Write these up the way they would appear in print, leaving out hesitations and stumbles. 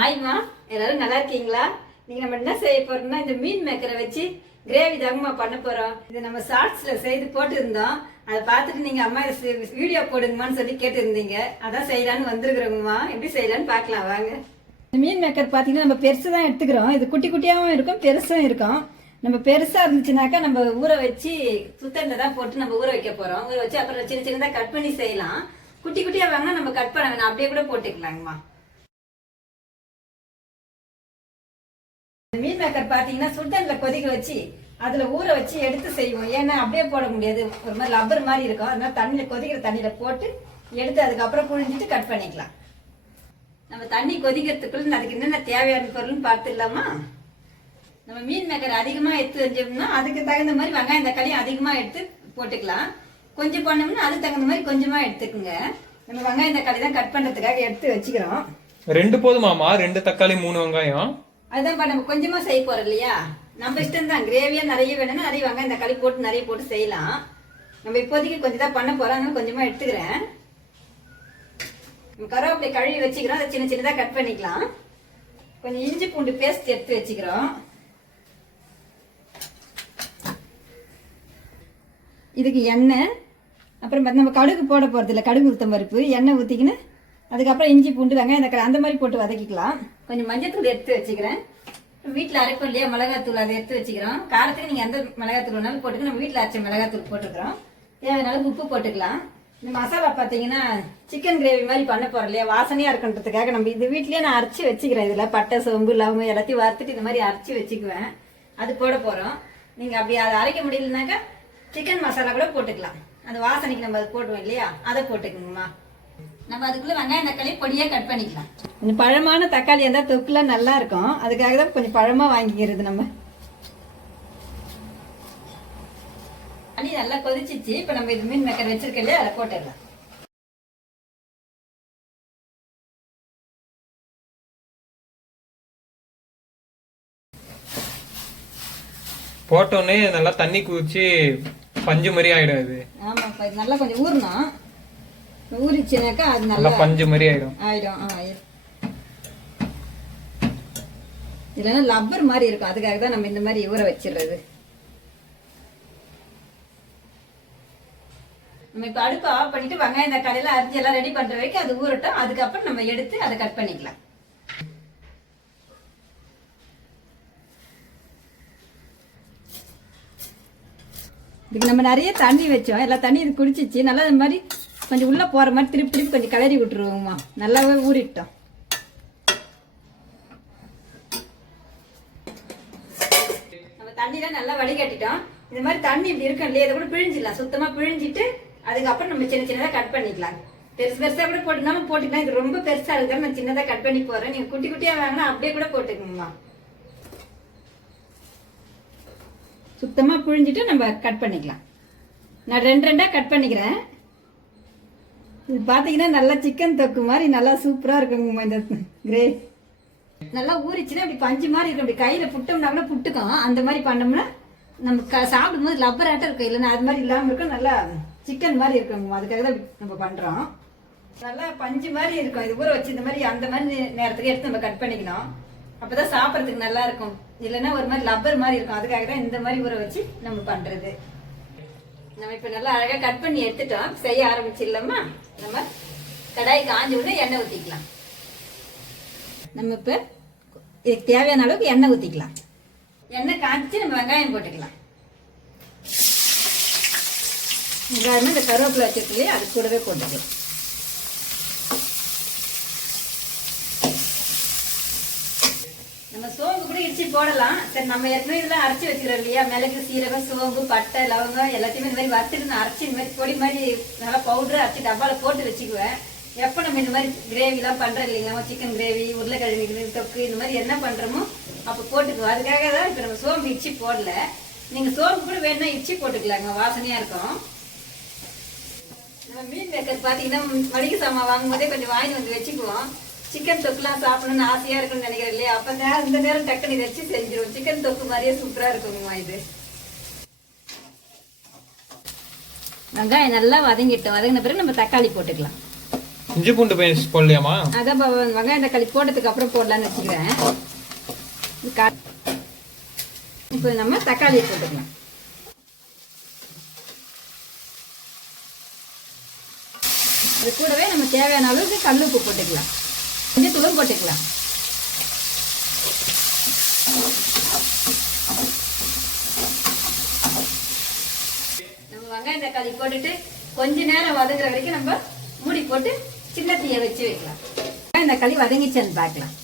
ஆய்மா எல்லாரும் நல்லா இருக்கீங்களா? நீங்க நம்ம என்ன செய்ய போறோம்னா இந்த மீன் மேக்கரை வச்சு கிரேவி தாங்கம்மா பண்ண போறோம். இது நம்ம ஷார்ட்ஸ்ல செய்து போட்டு இருந்தோம். அதை பார்த்துட்டு நீங்க அம்மா வீடியோ போடுங்கம்மான்னு சொல்லி கேட்டுருந்தீங்க. அதான் செய்யலான்னு வந்திருக்கிறோங்கம்மா. எப்படி செய்யலான்னு பார்க்கலாம் வாங்க. இந்த மீன் மேக்கர் பார்த்தீங்கன்னா நம்ம பெருசு தான் எடுத்துக்கிறோம். இது குட்டி குட்டியாகவும் இருக்கும் பெருசும் இருக்கும். நம்ம பெருசா இருந்துச்சுனாக்கா நம்ம ஊற வச்சு சுத்தண்ட தான் போட்டு நம்ம ஊற வைக்க போறோம். ஊற வச்சு அப்புறம் சின்ன சின்னதாக கட் பண்ணி செய்யலாம். குட்டி குட்டியா வாங்கினா நம்ம கட் பண்ண வேணாம், அப்படியே கூட போட்டுக்கலாங்கம்மா. மீன் மேக்கர் பாத்தீங்கன்னா சுடுதண்ணில கொதிக்க வச்சு அதுல ஊற வச்சு எடுத்து செய்வோம். ஏன்னா அப்படியே போட முடியாது, ஒரு மாதிரி லப்பர் மாதிரி இருக்கும். அதனால தண்ணியில கொதிக்கிற தண்ணியில போட்டு எடுத்து அதுக்கப்புறம் புழிஞ்சிட்டு கட் பண்ணிக்கலாம். நம்ம தண்ணி கொதிக்கிறதுக்குள்ள அதுக்கு என்னென்ன தேவையான பொருள்னு பார்த்துடலாமா? நம்ம மீன் மேக்கர் அதிகமா எடுத்து வச்சோம்னா அதுக்கு தகுந்த மாதிரி வெங்காயம் தக்காளியும் அதிகமா எடுத்து போட்டுக்கலாம். கொஞ்சம் பண்ணோம்னா அதுக்கு தகுந்த மாதிரி கொஞ்சமா எடுத்துக்குங்க. நம்ம வெங்காயம் தக்காளி தான் கட் பண்றதுக்காக எடுத்து வச்சுக்கிறோம். 2 போதுமாமா? 2 தக்காளி 3 வெங்காயம். அதுதான் நம்ம கொஞ்சமா செய்ய போறோம் இல்லையா, நம்ம இஷ்டம் தான். கிரேவியா நிறைய வேணும்னா நிறைய வெங்காயம் தக்காளி போட்டு நிறைய போட்டு செய்யலாம். நம்ம இப்போதைக்கு கொஞ்சம் தான் பண்ண போறோம், அதனால கொஞ்சமா எடுத்துக்கிறேன். கருவேப்பிலை கழுவி வச்சுக்கிறோம், அதை சின்ன சின்னதா கட் பண்ணிக்கலாம். கொஞ்சம் இஞ்சி பூண்டு பேஸ்ட் எடுத்து வச்சுக்கிறோம். இதுக்கு எண்ணெய், அப்புறம் நம்ம கடுகு போட போறது இல்லை, கடுகு உளுத்தம் பருப்பு, எண்ணெய் ஊற்றிக்கின்னு அதுக்கப்புறம் இஞ்சி பூண்டு வெங்காயம் தக்காளி அந்த மாதிரி போட்டு வதக்கிக்கலாம். கொஞ்சம் மஞ்சத்தூள் எடுத்து வச்சுக்கிறேன். வீட்டில் அரைப்போம் இல்லையா மிளகாத்தூள், அதை எடுத்து வச்சுக்கிறோம். காரத்துக்கு நீங்கள் எந்த மிளகாத்தூள் வேணாலும் போட்டுக்க, நம்ம வீட்டில் அரைச்ச மிளகாத்தூள் போட்டுக்கிறோம். தேவையான உப்பு போட்டுக்கலாம். இந்த மசாலா பார்த்தீங்கன்னா சிக்கன் கிரேவி மாதிரி பண்ண போகிறோம் இல்லையா, வாசனையாக இருக்குன்றதுக்காக நம்ம இது வீட்லேயே நான் அரைச்சி வச்சுக்கிறேன். இதில் பட்டை சோம்பு லவங்கம் எல்லாத்தையும் வறுத்துட்டு இந்த மாதிரி அரைச்சி வச்சுக்குவேன். அது போட போகிறோம். நீங்கள் அப்படி அதை அரைக்க முடியலனாக்கா சிக்கன் மசாலா கூட போட்டுக்கலாம். அந்த வாசனைக்கு நம்ம அது போடுவோம் இல்லையா, அதை போட்டுக்கோங்கம்மா. நம்ம அதுக்குள்ள வெங்காயம் தக்காளி பொடியா கட் பண்ணிக்கலாம். கொஞ்சம் பழமான தக்காளி இருந்தால் தொக்குலாம் நல்லா இருக்கும், அதுக்காக தான் கொஞ்சம் பழமா வாங்கிக்கிறது. நம்ம தண்ணி நல்லா கொதிச்சிச்சு. இப்ப நம்ம இது மீன் மேக்கர் வச்சிருக்க இல்லையா, அதை போட்டுடலாம். போட்டோன்னே நல்லா தண்ணி குதிச்சு பஞ்சு மாதிரி ஆயிடும். ஆமா, நல்லா கொஞ்சம் ஊறணும். ஊறிச்சுனாக்கா அது நல்லா பஞ்சு மாதிரி ஆயிடும். இல்லைன்னா லப்பர் மாதிரி இருக்கும், அதுக்காக தான் நம்ம இந்த மாதிரி ஊற வச்சிடுறது. நம்ம இப்ப அடுப்பு ஆஃப் பண்ணிட்டு வெங்காயம் தக்காளி எல்லாம் அரிஞ்சு எல்லாம் ரெடி பண்ற வரைக்கும் அது ஊறட்டும். அதுக்கப்புறம் நம்ம எடுத்து அதை கட் பண்ணிக்கலாம். இதுக்கு நம்ம நிறைய தண்ணி வச்சோம், எல்லா தண்ணி இது குடிச்சிச்சு. நல்லா இந்த மாதிரி கொஞ்சம் உள்ள போற மாதிரி திருப்பி திருப்பி கொஞ்சம் கிளறி விட்டுருவோம்மா. நல்லாவே ஊறிட்டோம். நம்ம தண்ணிலாம் நல்லா வடிகட்டிட்டோம். இந்த மாதிரி தண்ணி இப்படி இருக்கும் இல்லையா, இதை கூட பிழிஞ்சிடலாம். சுத்தமா பிழிஞ்சிட்டு அதுக்கப்புறம் நம்ம சின்ன சின்னதா கட் பண்ணிக்கலாம். பெருசு பெருசா கூட போட்டுனாலும் போட்டுக்கலாம். இது ரொம்ப பெருசா இருக்கிற நான் சின்னதா கட் பண்ணி போறேன். நீங்க குட்டி குட்டியா வாங்கினா அப்படியே கூட போட்டுக்கணுமா. சுத்தமா பிழிஞ்சிட்டு நம்ம கட் பண்ணிக்கலாம். நான் 2 கட் பண்ணிக்கிறேன். இது பாத்தீங்கன்னா நல்லா சிக்கன் தொக்கு மாதிரி நல்லா சூப்பரா இருக்குங்கம்மா. இந்த கிரே நல்லா ஊறிச்சுன்னா அப்படி பஞ்சு மாதிரி இருக்கும். அப்படி கையில புட்டோம்னா கூட புட்டுக்கும். அந்த மாதிரி பண்ணோம்னா நம்ம சாப்பிடும் போது லப்பர் ஆட்டம் இருக்கும். இல்லைன்னா அது மாதிரி இல்லாம இருக்கும், நல்லா சிக்கன் மாதிரி இருக்குங்கம்மா. அதுக்காக தான் நம்ம பண்றோம். நல்லா பஞ்சு மாதிரி இருக்கும். இது ஊற வச்சு இந்த மாதிரி அந்த மாதிரி நேரத்துக்கு எடுத்து நம்ம கட் பண்ணிக்கணும். அப்பதான் சாப்பிட்றதுக்கு நல்லா இருக்கும். இல்லைன்னா ஒரு மாதிரி லப்பர் மாதிரி இருக்கும். அதுக்காக தான் இந்த மாதிரி ஊற வச்சு நம்ம பண்றது. நம்ம இப்ப நல்லா அழகா கட் பண்ணி எடுத்துட்டோம். செய்ய ஆரம்பிச்சிடலாமா? நம்ம கடாய் காஞ்ச உடனே எண்ணெய் ஊத்திக்கலாம். நம்ம இப்ப இதுக்கு தேவையான அளவுக்கு எண்ணெய் ஊத்திக்கலாம். எண்ணெய் காய்ச்சி நம்ம வெங்காயம் போட்டுக்கலாம். வெங்காயம் இந்த கருவேப்பிலை வச்சிருக்கலையே அது கூடவே போட்டுக்கலாம். நம்ம சோம்பு கூட இடிச்சு போடலாம். சரி, நம்ம ஏற்கனவே இதெல்லாம் அரைச்சி வச்சுக்கிறோம் இல்லையா, மிளகு சீரகம் சோம்பு பட்டை லவங்கம் எல்லாத்தையுமே இந்த மாதிரி வறுத்துட்டு நான் அரைச்சி இந்த மாதிரி பொடி மாதிரி நல்லா பவுடர் அரைச்சி டப்பால போட்டு வச்சுக்குவேன். எப்போ நம்ம இந்த மாதிரி கிரேவிலாம் பண்றோம் இல்லைங்களா, சிக்கன் கிரேவி உருளைக்கிழங்கு கிரேவி தொக்கு இந்த மாதிரி என்ன பண்றோமோ அப்போ போட்டுக்குவோம். அதுக்காக தான் இப்போ நம்ம சோம்பு இடிச்சு போடல. நீங்க சோம்பு கூட வேணா இடிச்சு போட்டுக்கலாங்க, வாசனையா இருக்கும். நம்ம மீன் மேக்கர் பாத்தீங்கன்னா மளிகை சாமான் வாங்கும் போதே கொஞ்சம் வாங்கி வந்து வச்சுக்குவோம். சிக்கன் தொக்குலாம் சாப்பிடணும்னு ஆசையா இருக்குன்னு நினைக்கிறேன் இல்லையா, அப்ப இந்த நேரம் டக்குனு இதை வச்சு செஞ்சிடும். சிக்கன் தொக்கு மாதிரியே சூப்பரா இருக்குங்கம்மா. இது வெங்காயம் நல்லா வதங்கிட்டோம். வதங்கின பிறகு நம்ம தக்காளி போட்டுக்கலாம். இஞ்சி பூண்டு பேஸ்ட் போடலையாமா? அதான் வெங்காயம் தக்காளி போட்டதுக்கு அப்புறம் போடலான்னு வச்சுக்கிறேன். இப்போ நம்ம தக்காளியை போட்டுக்கலாம். அது கூடவே நம்ம தேவையான அளவுக்கு கல் உப்பு போட்டுக்கலாம், கொஞ்சம் தூளும் போட்டுக்கலாம். நம்ம வெங்காயம் தக்காளி போட்டுட்டு கொஞ்ச நேரம் வதங்குற வரைக்கும் நம்ம மூடி போட்டு சின்ன தீயை வச்சு வைக்கலாம். வெங்காயம் தக்காளி வதங்கிச்சான்னு பார்க்கலாம்.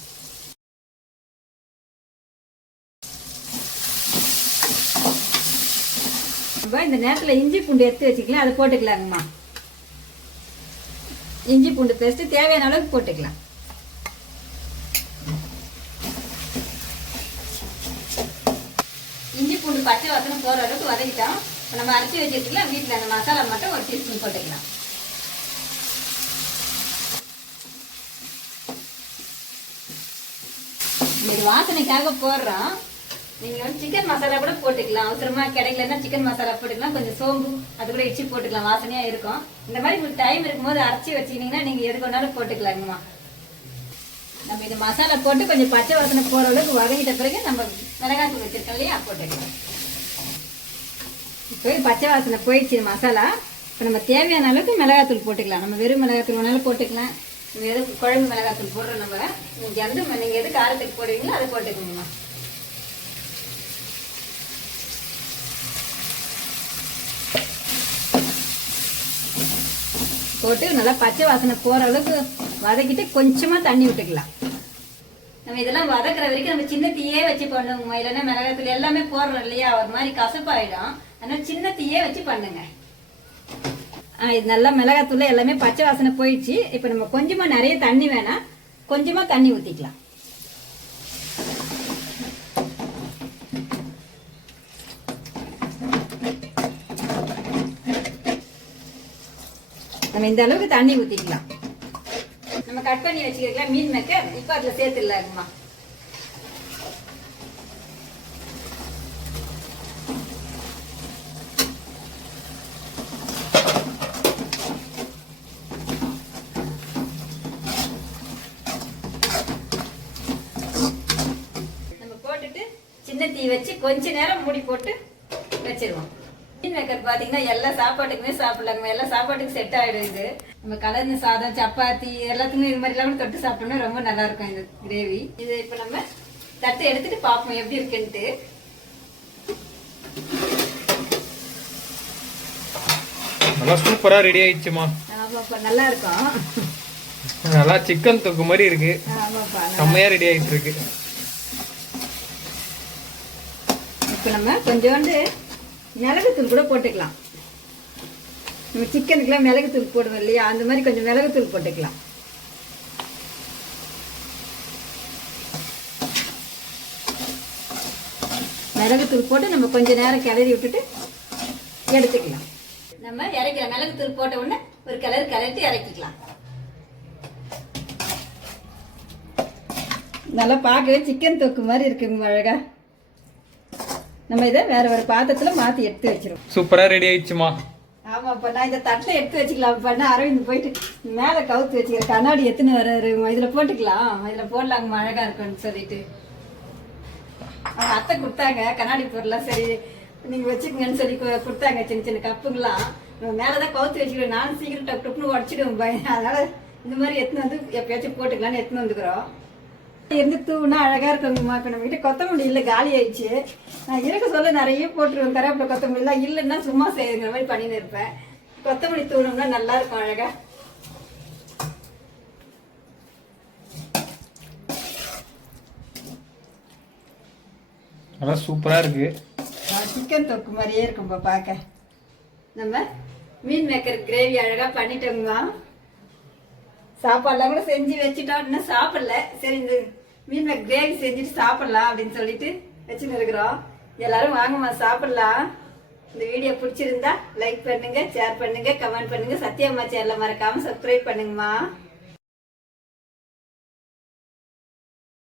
இந்த நேரத்தில் இஞ்சி பூண்டு எடுத்து வச்சுக்கலாம், அதை போட்டுக்கலாங்கம்மா. இஞ்சி பூண்டு பேஸ்ட் தேவையான அளவுக்கு போட்டுக்கலாம். இஞ்சி பூண்டு பச்சை வாசனை போற அளவுக்கு வதக்கிட்டோம். இப்போ நம்ம அரைச்சி வச்சிருக்கலாம் வீட்டில் அந்த மசாலா மட்டும் ஒரு டீஸ்பூன் போட்டுக்கலாம். இது வாசனைக்காக போடுறோம். நீங்க வந்து சிக்கன் மசாலா கூட போட்டுக்கலாம், அவசரமா கிடைக்கலன்னா சிக்கன் மசாலா போட்டுக்கலாம், கொஞ்சம் சோம்பு அது கூட இடிச்சு போட்டுக்கலாம், வாசனையா இருக்கும். இந்த மாதிரி உங்களுக்கு டைம் இருக்கும்போது அரைச்சி வச்சுக்கிட்டீங்கன்னா நீங்க எது கொண்டாலும் போட்டுக்கலாங்கம்மா. நம்ம இந்த மசாலா போட்டு கொஞ்சம் பச்சை வாசனை போற அளவுக்கு வதங்கிட்ட பிறகு நம்ம மிளகாத்தூள் வச்சிருக்கோம் இல்லையா, போட்டுக்கலாம். இப்போ பச்சை வாசனை போயிடுச்சு மசாலா. இப்போ நம்ம தேவையான அளவுக்கு மிளகாத்தூள் போட்டுக்கலாம். நம்ம வெறும் மிளகாத்தூள் வேணாலும் போட்டுக்கலாம், வெறும் குழம்பு மிளகாத்தூள் போடுறோம். நம்ம நீங்க எது காரத்துக்கு போடுவீங்களோ அதை போட்டுக்கோங்கம்மா. போட்டு நல்லா பச்சை வாசனை போற அளவுக்கு வதக்கிட்டு கொஞ்சமா தண்ணி விட்டுக்கலாம். நம்ம இதெல்லாம் வதக்குற வரைக்கும் நம்ம சின்ன தீயே வச்சு பண்ணுவோம், இல்லைன்னா மிளகாத்தூள் எல்லாமே போடுறோம் இல்லையா, ஒரு மாதிரி கசப்பாயிடும். அதனால சின்ன தீயே வச்சு பண்ணுங்க. இது நல்லா மிளகாத்தூள் எல்லாமே பச்சை வாசனை போயிடுச்சு. இப்ப நம்ம கொஞ்சமா நிறைய தண்ணி வேணாம், கொஞ்சமா தண்ணி ஊத்திக்கலாம். நம்ம இந்த அளவுக்கு தண்ணி ஊத்திக்கலாம். நம்ம கட் பண்ணி வச்சுக்கலாம் மீன் மேக்கர் இப்ப அதுல சேர்த்துடலாங்கம்மா. நம்ம போட்டுட்டு சின்ன தீ வச்சு கொஞ்ச நேரம் மூடி போட்டு வச்சிருவோம். மீன் மேக்கர் பாத்தீங்கன்னா எல்லா சாப்பாட்டுக்குமே சாப்பிடலாங்க, எல்லா சாப்பாட்டுக்கும் செட் ஆயிடும். இது நம்ம கலந்து சாதம் சப்பாத்தி எல்லாத்துக்குமே இது மாதிரி எல்லாம் தொட்டு சாப்பிட்டோம்னா ரொம்ப நல்லா இருக்கும் இந்த கிரேவி. இது இப்ப நம்ம தட்டு எடுத்துட்டு பாப்போம் எப்படி இருக்குன்ட்டு. நல்லா சூப்பரா ரெடி ஆயிடுச்சுமா. ஆமாப்பா நல்லா இருக்கும், நல்லா சிக்கன் தொக்கு மாதிரி இருக்கு. ஆமாப்பா செம்மையா ரெடி ஆயிட்டு இருக்கு. இப்ப நம்ம கொஞ்சோண்டு மிளகுத்தூள் கூட போட்டுக்கலாம். நம்ம சிக்கனுக்குலாம் மிளகுத்தூள் போடுவோம் இல்லையா, அந்த மாதிரி கொஞ்சம் மிளகுத்தூள் போட்டுக்கலாம். மிளகுத்தூள் போட்டு நம்ம கொஞ்சம் நேரம் கிளறி விட்டுட்டு எடுத்துக்கலாம். நம்ம இறக்கலாம், மிளகுத்தூள் போட்ட உடனே ஒரு கிளறிட்டு இறக்கிக்கலாம். நல்லா பார்க்கவே சிக்கன் தொக்கு மாதிரி இருக்குங்க அழகா. நம்ம இதை வேற ஒரு பாத்திரத்துல மாத்தி எடுத்து வச்சிருவோம். சூப்பரா ரெடி ஆயிடுச்சுமா. ஆமாப்பா நான் இந்த தட்டில் எடுத்து வச்சுக்கலாம் பண்ண. அரவிந்த் போயிட்டு மேலே கவுத்து வச்சுக்கிற கண்ணாடி எத்தனை வர்றாரு, இதுல போட்டுக்கலாம், இதுல போடலாங்கம்மா அழகா இருக்குன்னு சொல்லிட்டு அவங்க அத்தை கொடுத்தாங்க கண்ணாடி பொருள்லாம். சரி நீங்க வச்சுக்கங்கன்னு சொல்லி கொடுத்தாங்க சின்ன சின்ன கப்புங்களாம். நம்ம மேலதான் கவுத்து வச்சுக்கிறோம், நானும் சீக்கிரம் டப்பு டப்புன்னு உடச்சிடுவோம் பயம். அதனால இந்த மாதிரி எடுத்துன்னு வந்து எப்பயாச்சும் போட்டுக்கலான்னு எடுத்துன்னு வந்துக்கிறோம். இருந்து தூவுனா அழகா இருக்குங்கம்மா. இப்ப நம்ம கிட்ட கொத்தமல்லி இல்ல, காலி ஆயிடுச்சு. நான் இருக்க சொல்ல நிறைய போட்டுருவேன், கருவேப்பிலை கொத்தமல்லி எல்லாம் இல்லைன்னா சும்மா செய்யுங்கிற மாதிரி பண்ணின்னு இருப்பேன். கொத்தமல்லி தூணும்னா நல்லா இருக்கும் அழகா. நல்லா சூப்பரா இருக்கு, சிக்கன் தொக்கு மாதிரியே இருக்கும்பா பார்க்க. நம்ம மீன் மேக்கர் கிரேவி அழகா பண்ணிட்டோங்கம்மா. சாப்பாடுலாம் கூட செஞ்சு வச்சுட்டோம், இன்னும் சாப்பிடல. சரி இந்த மீன் மேக்கர் கிரேவி செஞ்சுட்டு சாப்பிடலாம் அப்படின்னு சொல்லிட்டு வச்சுன்னு இருக்கிறோம். எல்லாரும் வாங்கம்மா சாப்பிடலாம். இந்த வீடியோ பிடிச்சிருந்தா லைக் பண்ணுங்க, ஷேர் பண்ணுங்க, கமெண்ட் பண்ணுங்க. சத்யாம்மா சேனலை மறக்காம சப்ஸ்கிரைப் பண்ணுங்கம்மா.